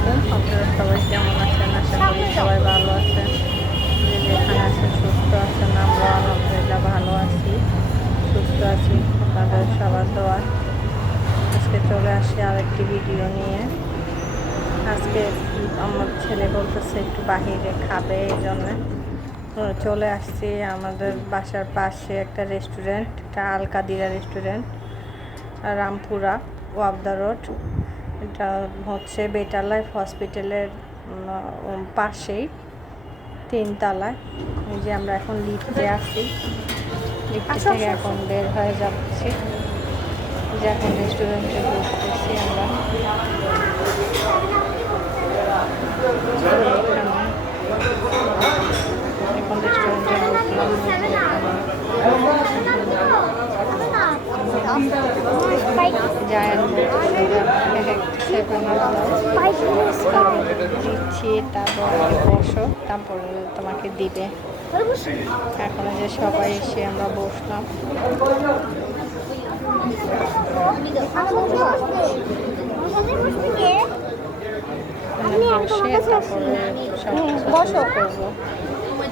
আপনারা সবাই আছেন আশা সবাই ভালো যেখানে সুস্থ ভালো আছি সুস্থ আছি আজকে চলে আসি ভিডিও নিয়ে আজকে আমার ছেলে বলতেছে একটু খাবে এই জন্যে চলে আসছি আমাদের বাসার পাশে একটা রেস্টুরেন্ট একটা আলকাদিরা রেস্টুরেন্ট রামপুরা, ওয়াবদা রোড এটা হচ্ছে বেটার লাইফ হসপিটালের পাশেই তিনতলায়। এই যে আমরা এখন লিফটে আসি লিফট থেকে এখন বের হয়ে যাচ্ছি। যে এখন রেস্টুরেন্টে ঢুকতেছি আমরা এখানে এখন রেস্টুরেন্টে ঢুকলাম জায়ান্ট সেভেন দিচ্ছি তারপর বসো তারপরে তোমাকে দিবে। এখন যে সবাই এসে আমরা বসলাম। বসে তারপরে সব কিছু করব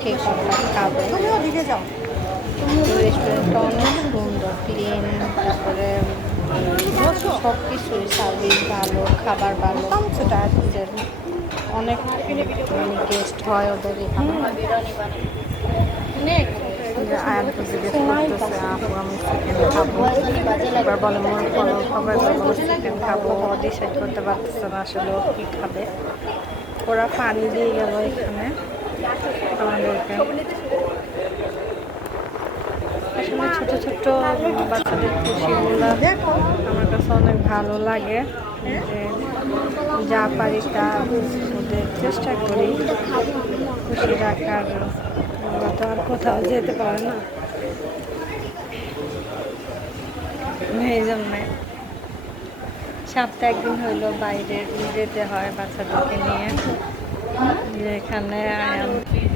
কে কোনটা খাবে। রেস্টুরেন্টটা অনেক সুন্দর ক্লিন তারপরে সব কিছুই সার্ভিস ভালো খাবার ভালো। যে অনেক মানে গেস্ট হয় ওদের এখানে। খাব। এবার বলে করো চিকেন খাব। ডিসাইড করতে পারতেছে না আসলে ও কী খাবে। ওরা পানি দিয়ে গেল এখানে আমাদেরকে আসলে ছোট ছোট বাচ্চাদের খুশিগুলো আমার কাছে অনেক ভালো লাগে। যে যা পারি তা ওদের চেষ্টা করি। খুশি রাখার ওরা তো আর কোথাও যেতে পারে না। এই জন্যে সপ্তাহে একদিন হইল বাইরে যেতে হয় বাচ্চাদেরকে নিয়ে। যে এখানে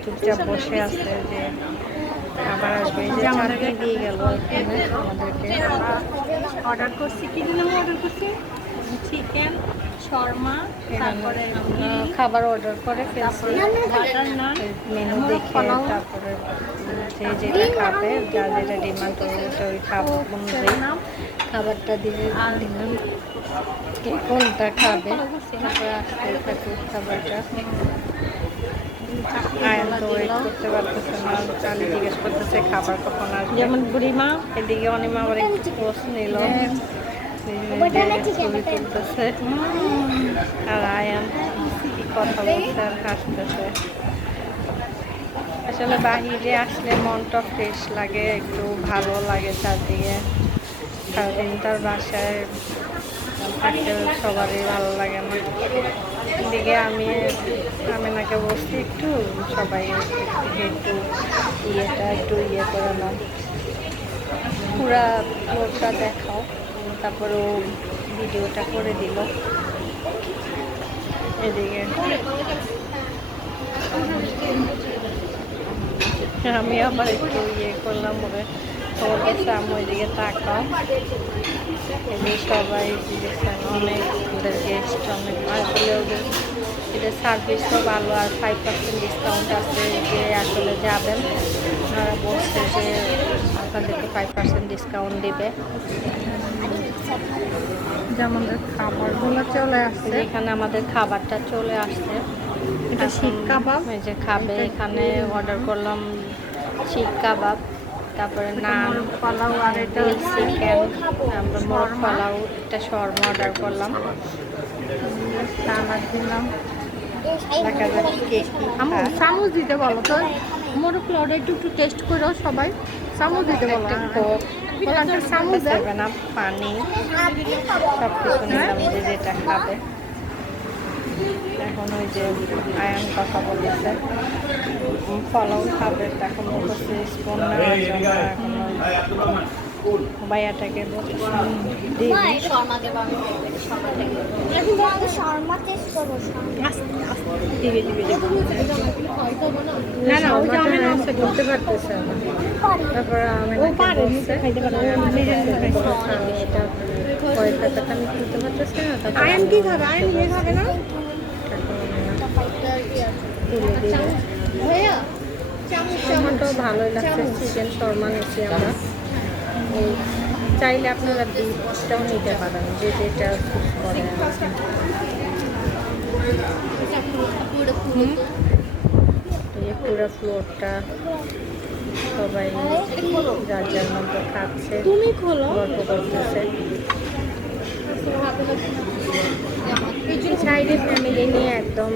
চুপচাপ বসে আছে যে আবার আসবে। যে চাটনি দিয়ে গেল এখানে আমাদেরকে। অর্ডার করছি কি দিলাম অর্ডার করছি? চিকেন শর্মা তারপরে খাবার অর্ডার করে মেনু দেখে তারপরে যে যেটা খাবে যা যেটা ডিমান্ড করবে ওটা ওই খাবার অনুযায়ী খাবারটা দিলে দিলাম কে কোনটা খাবে? তারপরে আসতে থাকুক খাবারটা। করতে পারতেছে না। চালি জিজ্ঞেস করতেছে খাবার কখন আসবে? যেমন বুড়িমা। এদিকে অনিমা আবার একটু পোস্ট নিল। ছবি কথা আসলে বাহিরে আসলে মনটা ফ্রেশ লাগে, একটু ভালো লাগে চারদিকে। সারাদিন তার বাসায় থাকতে সবারই ভালো লাগে না। এদিকে আমি আমি নাকে বসছি একটু, সবাই একটু ইয়েটা, একটু ইয়ে করে নাও। পুরা ফ্লোরটা দেখাও। তারপরে ও ভিডিওটা করে দিল। এদিকে। আমি আবার একটু ইয়ে করলাম ওরে ওর কাছে আমি ওইদিকে তাকাও। এদিকে সবাই অনেক ওদের গেস্ট অনেক আসলে ওদের এদের সার্ভিসও ভালো, আর ফাইভ পার্সেন্ট ডিসকাউন্ট আছে যে আসলে যাবেন। ওনারা বলছে যে আপনাদেরকে ফাইভ পার্সেন্ট ডিসকাউন্ট দিবে। যে আমাদের খাবারগুলো চলে আসছে। এখানে আমাদের খাবারটা চলে আসছে। এটা শিক কাবাব। এই যে খাবে এখানে অর্ডার করলাম শিক কাবাব তারপরে নান পোলাও আর এটা চিকেন তারপর মোরগ পোলাও একটা শর্মা অর্ডার করলাম। দিলাম। দেখা যাক কে কি আমু চামচ দিতে বলো তো। মোরগ পোলাওটা একটু একটু টেস্ট করো সবাই চামচ দিতে বলো। একটা কোক পানি সব কিছু নিলাম যে যেটা খাবে। এখন ওই যে আয়ান কথা বলেছে ফলও খাবে তখন বলতেছে স্পন নেওয়ার জন্য এখন ভাইয়াটাকে দিবি। না না ওই আমি না করতে পারতেছে তারপরে আমি খাইতে। এটা পরে আমি তুলতে পারতেছি না আয়ন কি খাবে? আয়ন ইয়ে খাবে না? ভাইয়া ভালোই লাগছে চিকেন শর্মা নিচ্ছি আমরা। এই চাইলে আপনারা বিফটাও নিতে পারেন যে যেটা করেন পুরো ফ্লোরটা সবাই যার যার মতো খাচ্ছে তুমি খোলো। গল্প করতেছে। সাইডে ফ্যামিলি নিয়ে একদম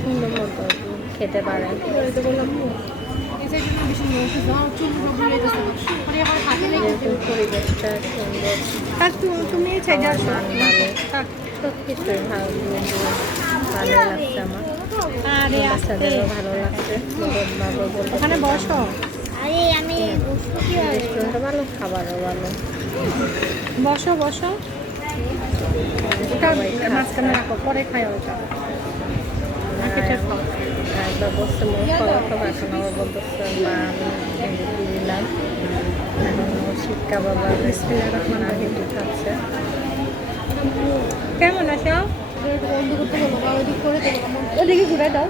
সুন্দর মতো খেতে পারেন। আর তু- তুমি এই সাইডে আসো ভালো ভালো ভালো লাগছে আমার আরে বাচ্চাদেরও ভালো লাগছে ওখানে বসো। আরে আমি বসবো ভালো খাবারও ভালো বসো বসো। ওটা মাঝখানে রাখো পরে খাই ওটা খাও। একবার বসতে মনে খাওয়া খাব এখন আবার বলতেছে মা আমি দিলাম এখন শিক্ষা বাবা না কিন্তু খাচ্ছে কেমন আছো? ওদিকে ঘুরে দাও।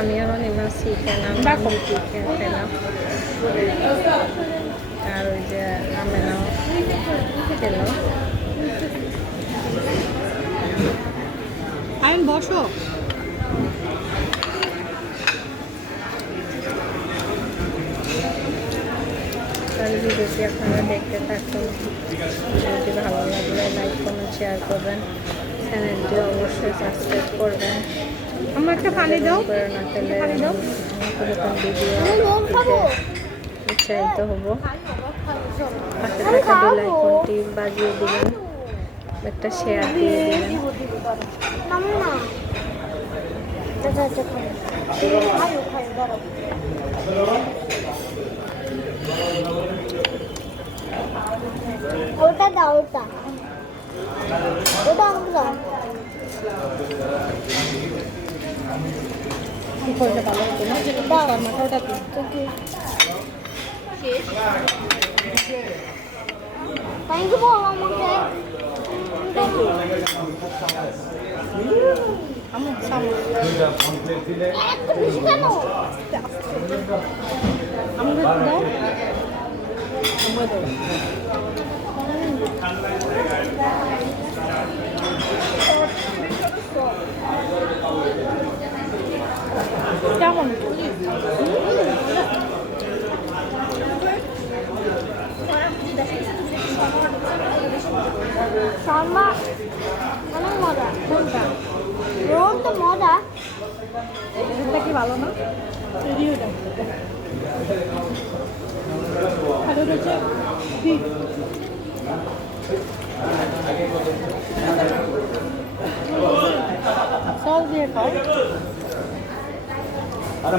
আমি এখন এমন চিকেন ডাকো। আমি চিকেন খেলাম আর ওই যে আমেনাও খেলো। আইন বসো। তাহলে ভিডিওটি আপনারা দেখতে থাকুন। ভিডিওটি ভালো লাগলে লাইক কমেন্ট শেয়ার করবেন। চ্যানেলটি অবশ্যই সাবস্ক্রাইব করবেন। আমার একটা পানি দাও। না পেলে ভিডিও উৎসাহিত হব। পাশে থাকা বেল আইকনটি বাজিয়ে দিবেন। একটা শেয়ার দিয়ে দিবেন। ওটা দাও ওটা ওটা আমাকে দাও কি ভালো হতো না তো থ্যাংক ইউ বল আমাকে আমার সামনে এত বেশি কেন আমাকে দাও আমাকে দাও কেমন শর্মা অনেক মজা কোনটা? রোল তো মজা। এটা কি ভালো না? রিভিউটা আর ওটা হচ্ছে সস দিয়ে খাও। Ada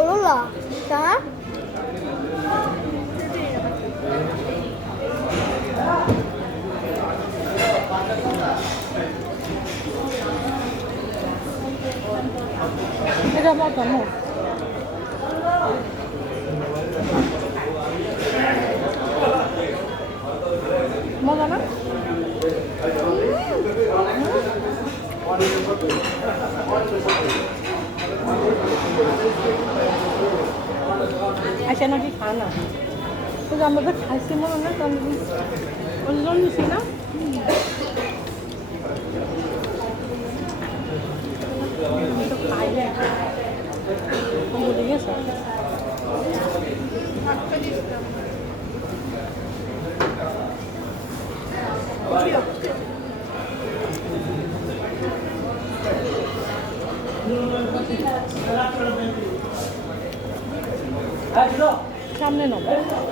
situ. এটা করলা তা এটা মতো নো মজা না আমাদের খাইছি মনে না ওর জন্য না Gracias. 안내놓 은.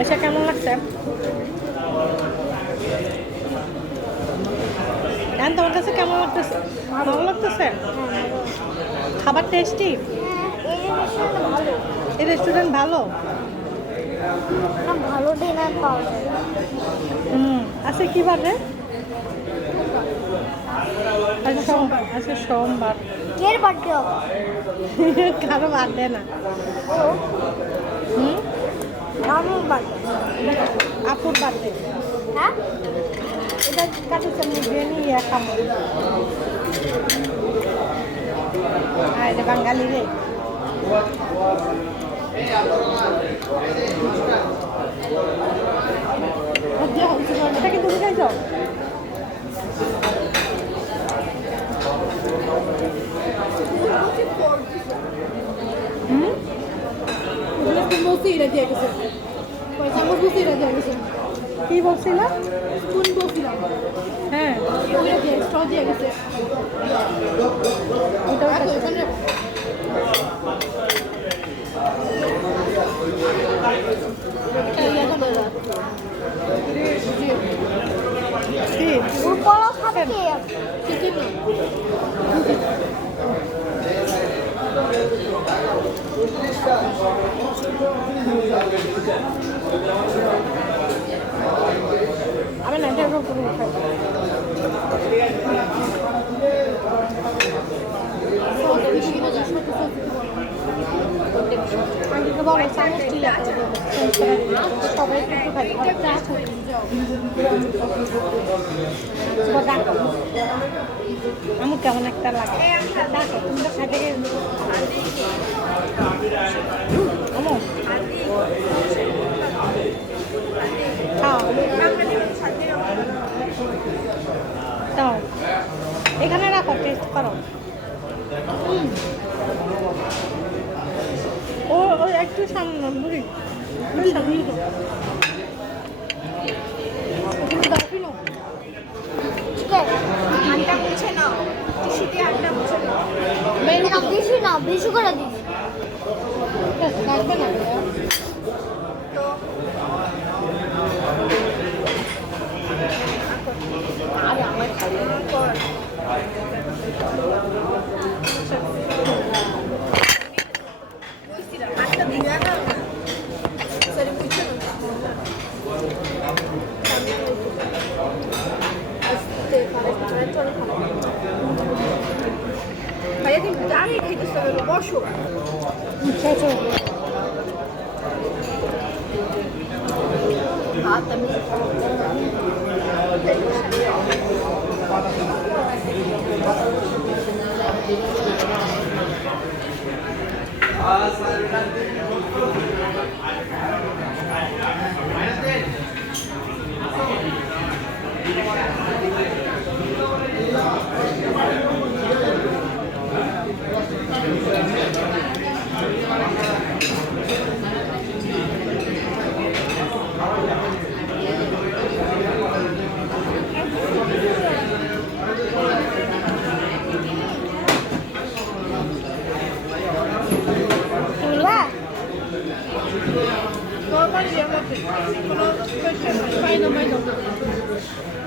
আচ্ছা কেমন লাগছে? জান তোমার কাছে কেমন লাগতেছে? ভালো লাগতেছে? খাবার টেস্টি এই রেস্টুরেন্ট ভালো? ভালো ডিনার পাওয়া যায় হুম আচ্ছা কী বার রে আজকে সোমবার। আজকে সোমবার কের বার্থডে না। আমার বার্থডে আপুর বার্থডে হ্যাঁ? এটা চামচ দিয়ে নিয়ে খাব আর এটা বাঙালি রে এটা কি তুমি খাইছ হুম ওগুলো স্পুন বলছি এটা দিয়ে গেছে। কয় চামচ বলছি এটা দিয়ে গেছে। কি বলছিল? স্পুন বলছিলাম হ্যাঁ ওইটা দিয়ে স্ট্র দিয়ে গেছে। ওটাও আর খাইছো। ওখানে কি ওর পড়া খাবে কে চিকেন আমি না। এটার উপরে খাই চামচ ঠিক আছে আমার কেমন একটা লাগে দেখো তোমরা খাইতে দাও এখানে রাখো টেস্ট করো ও একটু সামনে বুড়ি। বেশি না বেশি করে দিস আর আমার খাওয়ার পর হাতটা দিয়ে না সরি মুছে আস্তে পারে পারে চলো ভাইয়া তুমি দাঁড়িয়ে খাইতেছো কেন? বসো হাত আমি বাহ ファイナルメイド。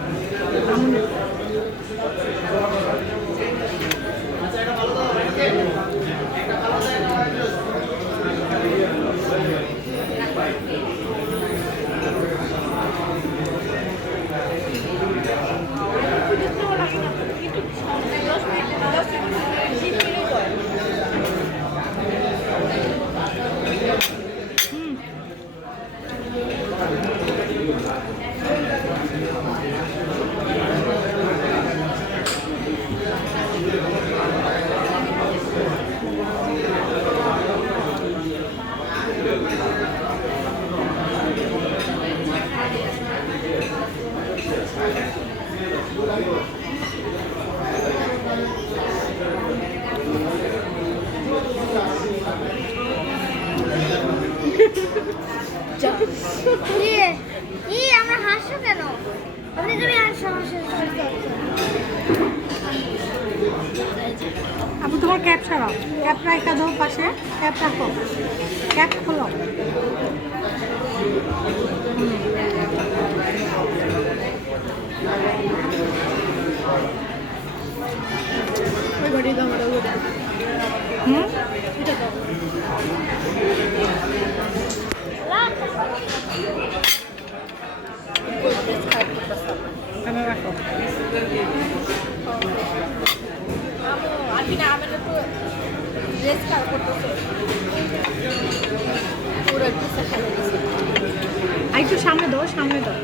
একটু সামনে দাও সামনে দাও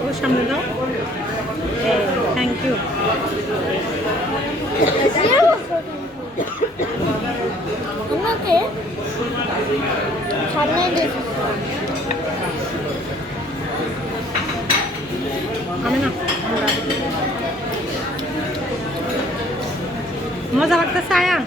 ও সামনে দাও থ্যাংক ইউ আমাকে সামনে দেখি আমি না মজা লাগতেছে আয়ান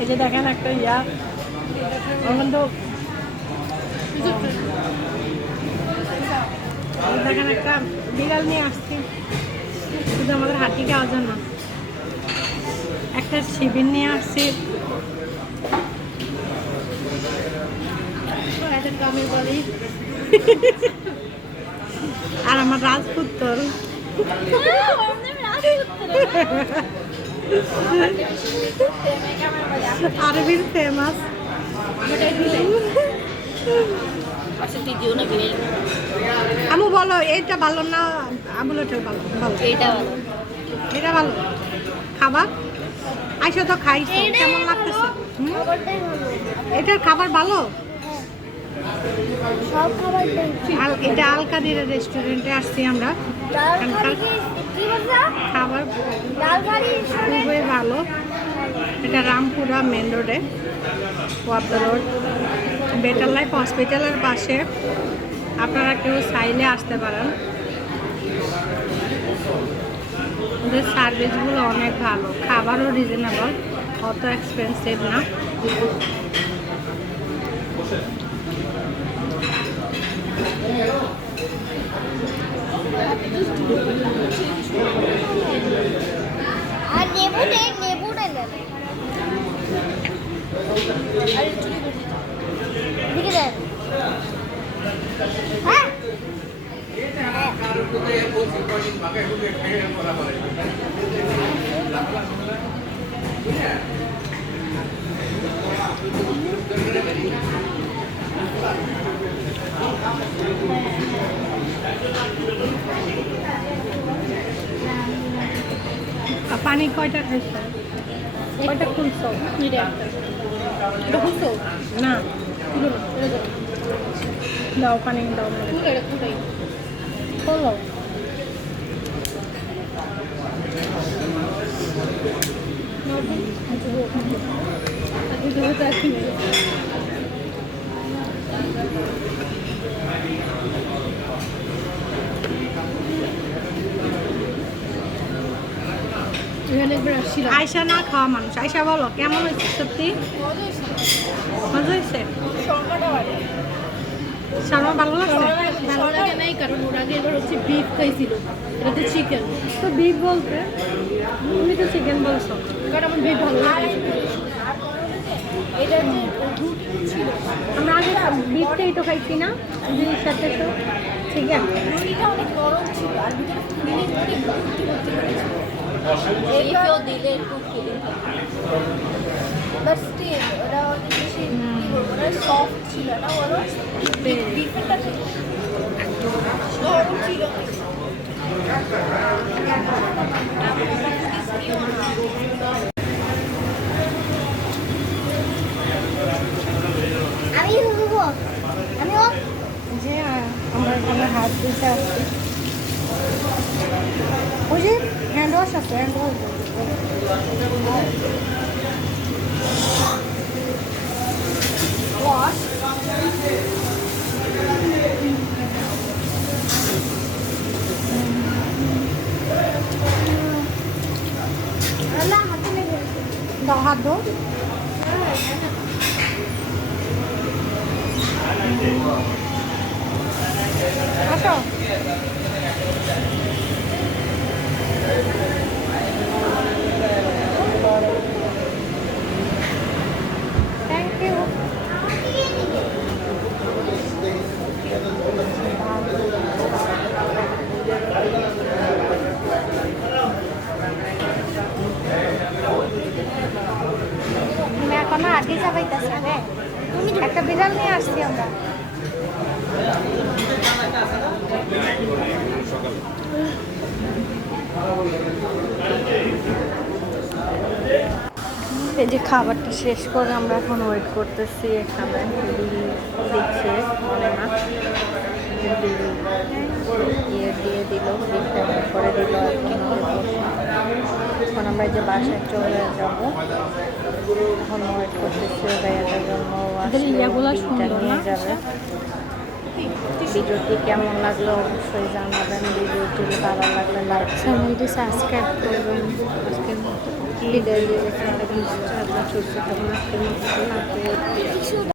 এই যে দেখেন একটা ইয়া আনন্দ দেখেন একটা বিড়াল নিয়ে আসছি। শুধু আমাদের হাতি খাওয়ার জন্য। একটা শিবির নিয়ে আসছি। আর আমার রাজপুত্তর। আরবির ফেমাস আমু বলো এইটা ভালো না আমুলটা ভালো? ভালো। এটা ভালো। এটা ভালো? খাবার আইসা তো খাইছো কেমন লাগতেছে? এটার খাবার ভালো? এটা আলকাদির রেস্টুরেন্টে আসছি আমরা। খাবার খুবই ভালো। এটা রামপুরা মেন রোডে। পদ্মা রোড। বেটার লাইফ হসপিটালের পাশে। আপনারা কেউ চাইলে আসতে পারেন। ওদের সার্ভিসগুলো অনেক ভালো। খাবারও রিজনেবল অত এক্সপেন্সিভ না। আর নেবু পানি কয়টা খাইছো? কয়টা খুলছো এটা খুলছো না দাও পানি দাও খোলো আয়সা না খাওয়া মানুষ। আয়সা বলো কেমন হয়েছে সত্যি? মজা হয়েছে? শর্মা ভালো লাগছে? ভালো লাগে নাই কারণ ওর আগে এবার হচ্ছে বিফ খাইছিল। এটাতে চিকেন তো বিফ বলতে? তুমি তো চিকেন বলছো কারণ আমার বিফ ভালো লাগে। এটা যে ছিল? আমরা আগে বিফটাই তো খাইছি না জিনিস সাথে তো। চিকেন রুটিটা অনেক নরম ছিল আর ভিতরে বাট স্টিল ওরা অনেক বেশি কি বলব ওরা সফট ছিল না ওরা বিফটা নরম ছিল আমি আমি ও যে আমরা হাত দিতে আসছি ওই যে হ্যান্ড ওয়াশ আছে হ্যান্ড ওয়াশ আমরা হাতে লেগে দাও হাত ধো আসো থ্যাংক ইউ তুমি এখনও আগে যাবাইতেছে রে তুমি একটা বিড়াল নিয়ে আসছি আমরা। এই যে খাবারটা শেষ করে আমরা এখন ওয়েট করতেছি এখানে। দিচ্ছে মনে ইয়ে দিয়ে দিল করে দিল আর কি। এখন আমরা যে বাসায় চলে যাব। এখন ওয়েট করতেছি ভাইয়াটার জন্য নিয়ে যাবে। ভিডিওটি কেমন লাগল অবশ্যই জানাবেন ভিডিওটি ভালো লাগলে লাইক চ্যানেলটি সাবস্ক্রাইব করবেন আজকের মতো